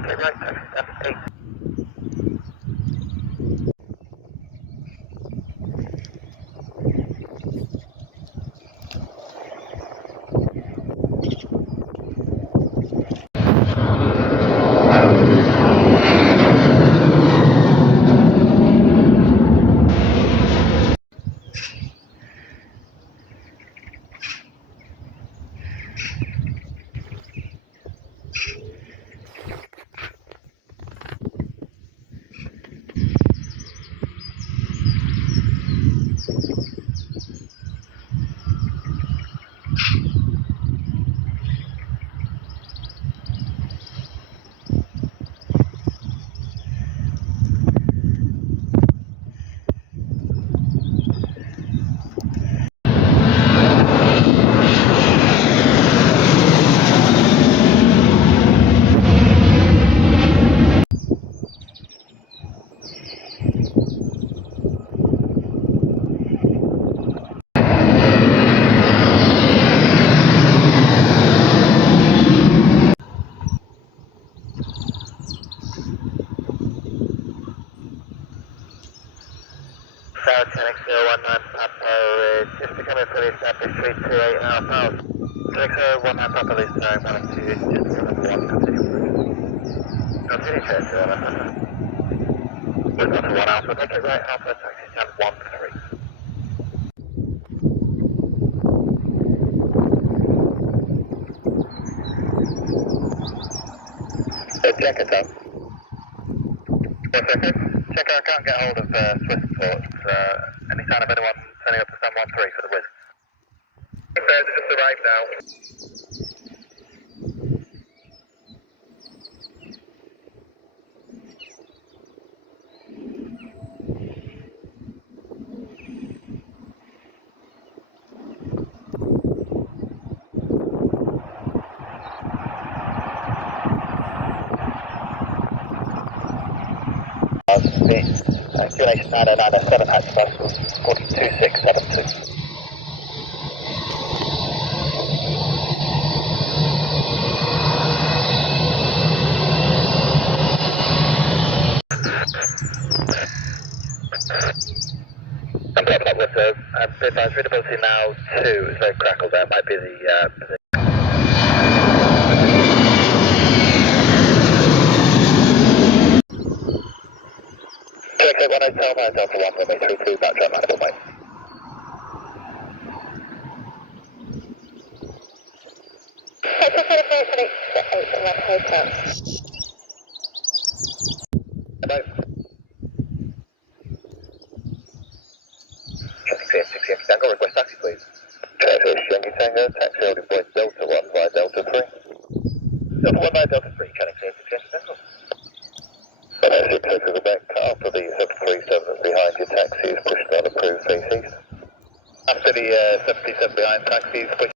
take it right, taxi 78. South 019 Papa, just becoming fully established, 328.5 miles. 019 Papa, this time, 1 and 2, just number 1, continue. Continue, church, we've got to 1 house, we'll take it right, Alpha, taxi stand 13. Check it out. 1 second. Checker, I can't get hold of Swiss ports. Any sign of anyone turning up to stand 13 for the whiz? Affairs just arrived now. QNH 9907 hatch bus, 42672. I'm coming up with advanced readability now 2, it's very crackled there, might be the Check 1 Hotel 9 Delta 1 runway 32, backtrack manifold mate. Hotel 45 Hotel. Hello. Traffic 6am Tango, request taxi please. Traffic Yankee Tango, taxi holding point Delta 1 via Delta 3. Delta 1 via Delta 3, Canning 6am Tango. Taxi close to the back, after the 737 that's behind your taxi is pushed on approved face east. After the 737 behind taxi is pushed.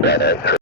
Bravo 3.